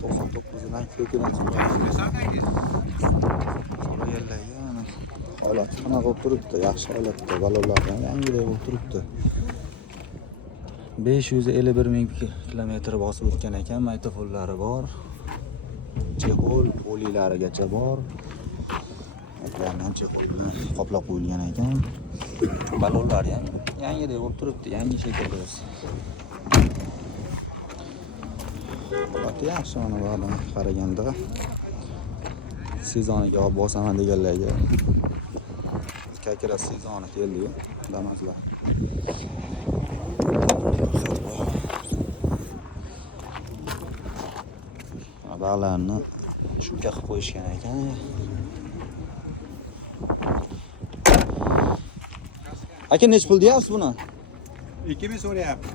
99dan ko'kidan so'raganlarga holat qanaqa bo'lib turibdi? Yaxshi holatda, balonlar ham yangidek bo'lib turibdi. 551 ming kilometr bosib o'tgan ekan, maytofollari bor. Chexol polilarigacha bor. Ekrani ham chexol bilan qoplab qo'yilgan ekan. Balonlar ham yangidek bo'lib turibdi, yangi shekilda o'zi. Holati yaxshi mana bulardan qaraganda. Sezoniga olib bosaman deganlarga kakira sezoni keldi-yu, Damaslar. Bog'larni shunga qilib qo'yishgan ekan. Aka nech pul deyapsiz buni? 2000 so'rayapti.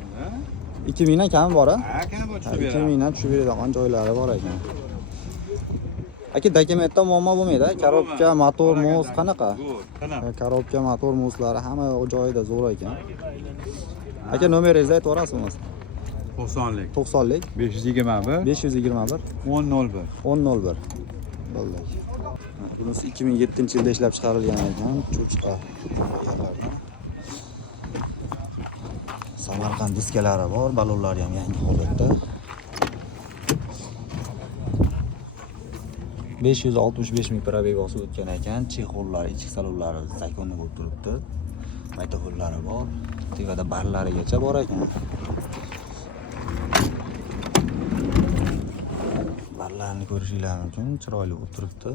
2000 dan kami bor-a? Ha, kami bor, tushib beradi. 2000 dan tushib beradigan joylari bor ekan. Aka dokumentda muammo bo'lmaydi, korobka, motor, muz qanaqa? Qanaqa? Korobka, motor, muzlari hamma joyida zo'r ekan. Aka nomeringizni aytib o'rasizmi? 90lik. 90lik 521 521 1001. 1001. Bo'ldi. Bunisi 2007-yilda ishlab chiqarilgan ekan, cho'chqa qo'yganlardan. Samarqand diskalari bor, balonlari ham yangi holatda. 565 ming probeg bosib o'tgan ekan, chexollari, ichki salonlari zakonli bo'lib turibdi. Maytofollari bor, tevada barlarigacha bor ekan. Barlarni ko'rishingiz mumkin, chiroyli bo'lib turibdi.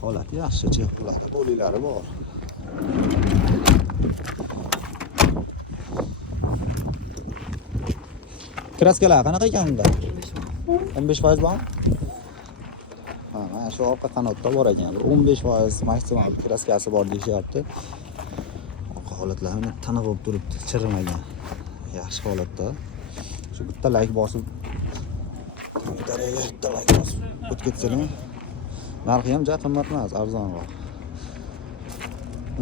Holati yaxshi, chexollari, polilari bor. Kraskalar qanaqa ekan unda? 15% bormi? Ha, mana shu orqa qanotda bor ekan. 15% maksimal kraskasi bor deyishyapti. Orqa holatlari tiniq bo'lib turibdi, chirimagan. Yaxshi holatda. Shu bitta like bosib daraga bitta like bosib o'tib ketsa-da. Narxi ham juda qimmat emas, arzonroq.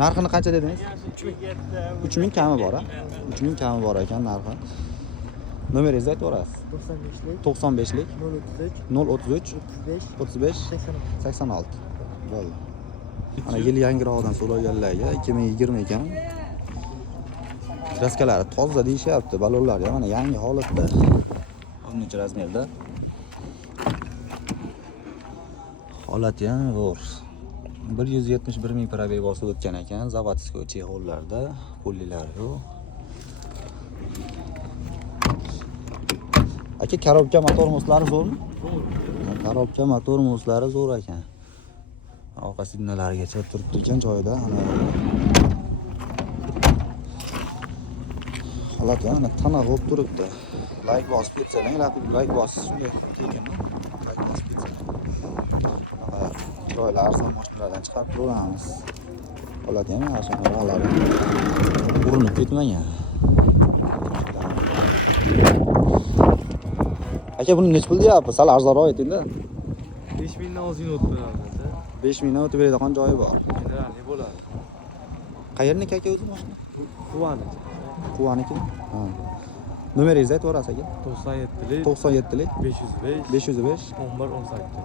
Narxini qancha dedingiz? 3000 kami bor-a? 3000 kami bor ekan narxi. Nomeringizni aytib o'rasiz. 95lik 033 35 86. Bo'ldi. Mana yil yangirog'idan so'raganlarga 2020 ekan. Kraskalari toza deyishyapti, balonlar ham mana yangi holatda. 10 razmerda. Holati ham zo'r. 171 ming probeg bosib o'tgan ekan, zavodskiy chexollarda, polilari yo'q. Aka, korobka, motor muzlari zo'rmi? Zo'r. Korobka, motor muzlari zo'r ekan. Orqa signallarigacha turibdi ekan joyida. Holati ana tana bo'lib turibdi. Like bosib ketsangiz, like bosish shunday ekan-ku. Like bosib ketsangiz. Chiroyli arzon mashinalardan chiqarib turamiz. Holati ham yaxshi, raqamlari urinib ketmagan. Aka, buni nech pul deyapsiz? Sal arzonroq ayting-da. 5000 dan ozgina o'tib beradi. 5000 dan o'tib beradigan joyi bor. Generalni bo'ladi. Qayerniki aka o'zi mashina? Quvonich. Quvaniki? Ha. Nomeringizni aytib o'rasiz aka? 97lik 97lik 505 505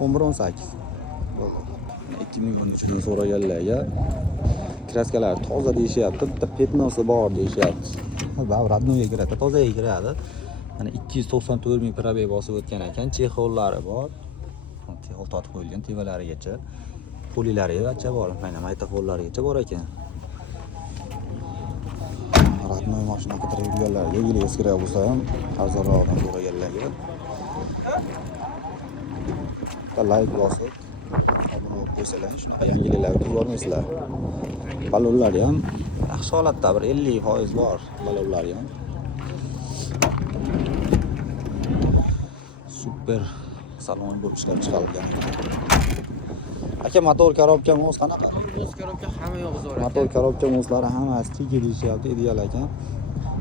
1118. 1118. Bo'ldi. 2013 dan so'raganlarga kraskalar toza deyishyapti, bitta petnosi bor deyishyapti. Ba'zi radnoga kiradi, tozaga kiradi. Mana 294 ming probeg bosib o'tgan ekan, chexollari bor. Chexol tortib qo'yilgan tevalarigacha, polilarigacha bor, mana maytofollarigacha bor ekan. Radnoy mashina qidirib yurganlarga, yiliga kerak bo'lsa ham arzonroqdan so'raganlarga like bosib obuna bo'lib qo'ysalar, shunaqa yangiliklar kutib olmaysizlar. Balonlari ham yaxshi holatda, bir 50% bor balonlari ham. Super salon bo'lib ishlab chiqarilgan. Aka, motor, korobka, muz qanaqa? Muz korobka hamma yo'q zo'r. Motor, korobka, muzlari hammasi tiki deyishyapti, ideal ekan.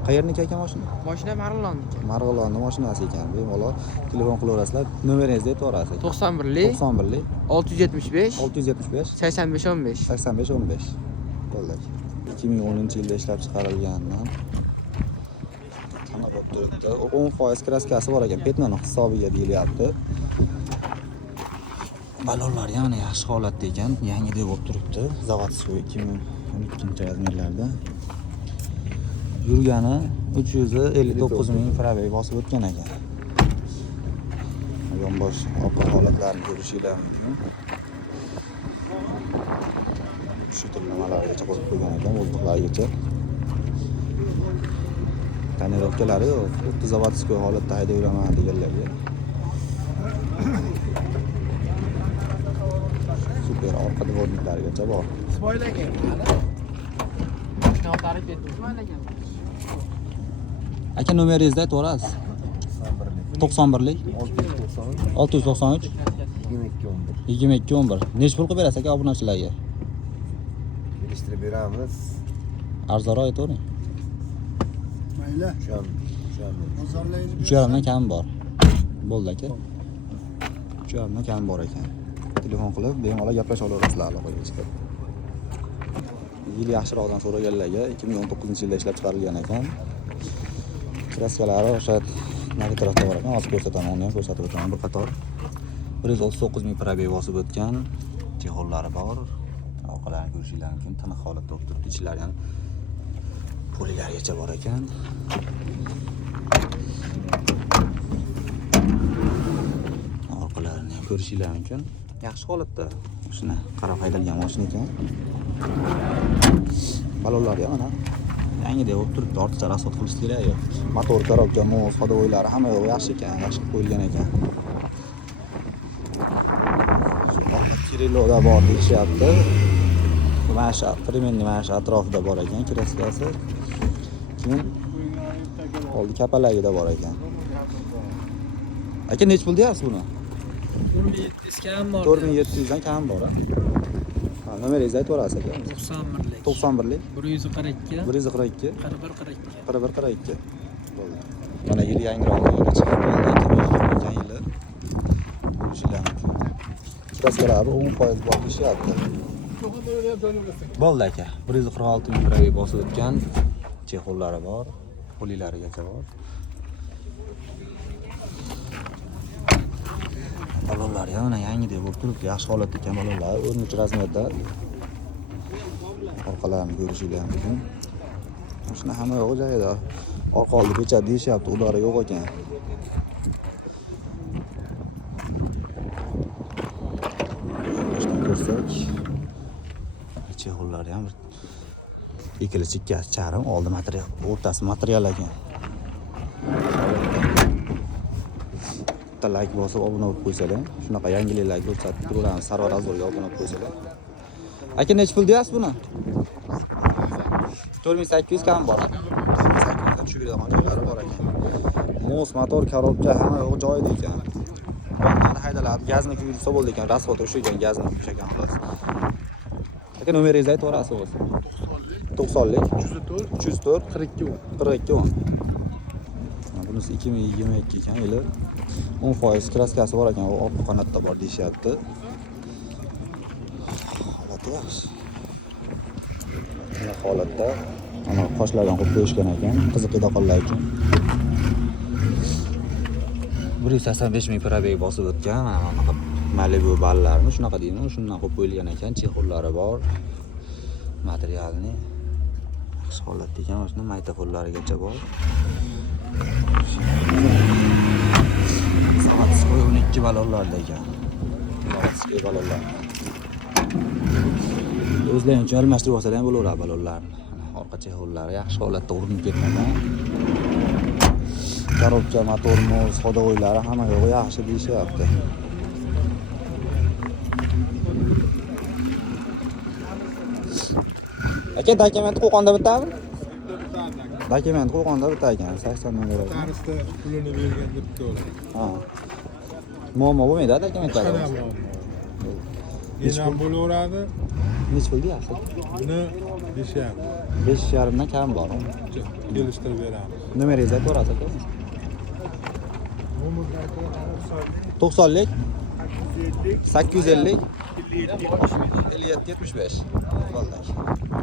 Qayerniki aka mashina? Mashina Marg'ilonniki. Marg'ilonni mashinasi ekan. Bemalol telefon qilaverasizlar. Nomeringizni aytib o'rasiz. 91lik 91lik 675 675 8515. 8515. Bo'ldi. 2010-yilda ishlab chiqarilgandan. Qanaqa bo'lib turibdi. 10% kraskasi bor ekan. Petnoning hisobiga deyilyapti. Balonlar yana yaxshi holatda ekan, yangidek bo'lib turibdi. Zavodskoy 2012-razmerlarda. Yurgani 359 ming probey bosib o'tgan ekan. Yonbosh orqa holatlarini ko'rishingiz mumkin. Shu turlamalargacha qo'yib qo'ygan ekan, o'zliqlargacha. Tonirovkalari yo'q, xuddi zavodskoy holatda haydayveraman deganlarga. Super orqa dvorniklarigacha bor. Ismoilagan. Shunaqarik ketdi. Ismoilagan. Aka nomeringizni aytvorasiz? 91lik 693 2211. Nech pul qilib berasiz aka obunachilarga? Kelishtirib beramiz. Arzonroq aytavering. Mayli. 3,5 dan kam bor. Bo'ldi aka. 3,5 dan kam bor ekan. Telefon qilib bemalol gaplasha olasizlar aloqaga chiqib. Yil yaxshiroqdan so'raganlarga 2019-yilda ishlab chiqarilgan ekan. Kraskalari o'sha nari tarafda bor ekan, hozir ko'rsataman, uni ham ko'rsatib o'taman bir qator. 139 ming probey bosib o'tgan, chexollari bor. Orqalarini ko'rishingiz mumkin, tiniq holatda bo'lib turibdi. Ichlari ham polilargacha bor ekan. Orqalarini ham ko'rishingiz mumkin. Yaxshi holatda. Shuni qarab haydalgan mashina ekan. Balonlari ham mana yangidek bo'lib turibdi, ortiqcha rasxod qilish kerak yo'q. Motor, korobka, mos, xodovoylari hamma yo'q yaxshi ekan, yaxshi qilib qo'yilgan ekan. Shu Kirilloda bor deyishyapti. Mana shu Premenni mana shu atrofida bor ekan, kraskasi. Keyin oldi kapalagida bor ekan. Aka nech pul deyapsiz buni? 4700 kam bor. 4700 dan kam bor. Ha, nomeringizni aytvorasiz aka? 91lik. 91lik 142 142 4142. 4142. Bo'ldi. Mana yil yangiroq yana chiqib qoldi. 2020 yili. Bo'lishilar mumkin. Kraskalari 10% bor deyapti. Bo'ldi aka. 146 ming probey bosib o'tgan. Chexollari bor, polilarigacha bor. Balonlar yana yangidek bo'lib turibdi, yaxshi holatda ekan balonlar. 13 razmerda. Orqalarini ko'rishingiz mumkin. Shuna hamma yo'q joyida. Orqa oldi ko'chadi deyishyapti, udari yo'q ekan. Shundan ko'rsak, chexollari ham ikkili chekkasi charm, oldi material, o'rtasi material ekan. Like bosib obuna bo'lib qo'ysalar, shunaqa yangiliklarga ko'rsatib turaveramiz. Sarvar Azurga obuna bo'lib qo'ysalar. Aka nech pul deyapsiz buni? 4800 kam bor. 4800 dan tushib beradigan joylari bor ekan. Mos, motor, korobka hamma yo'q joyida ekan. Ba'zida haydaladi, gazni kuydirsa bo'ldi ekan, rasxod o'sha ekan, gazni kuyish ekan xolos. Aka nomeringizni aytvorasiz o'zi. 90lik 304 42 bunisi 2022 ekan, yili 10% kraskasi bor ekan, orqa qanotda bor deyishyapti. Holati yaxshi. Mana holatda, mana qoshlardan qo'yib qo'yishgan ekan, qiziqida qollar uchun. 185 ming probey bosib o'tgan, mana bunaqa Malibu ballarni shunaqa deymi, shundan qo'yib qo'yilgan ekan, chexollari bor. Materialni yaxshi holatda ekan, mana maytafonlarigacha bor. Zavodskoy 12 balonlarda ekan. Zavodskoy balonlar. O'zlaring uchun almashtirib olsalar ham bo'laveradi balonlarni. Orqa chexollari yaxshi holatda urinib ketmagan. Korobka, motor, mos, xodovoylari hamma yo'q yaxshi deyishyapti. Aka dokument Qo'qonda bitami? Dokument Qo'qonda bitta ekan, 80 ming euro. Qarishda pulini bergan debdi ular. Ha. Muammo bo'lmaydi dokumentlarda. Yana bo'laveradi. Nech pul deyapsiz? Buni 5,5. 5,5 dan kam bor. Kelishtirib beramiz. Nomeringizni aytvorasiz aka? 90lik 850 57 75. Bo'ldi.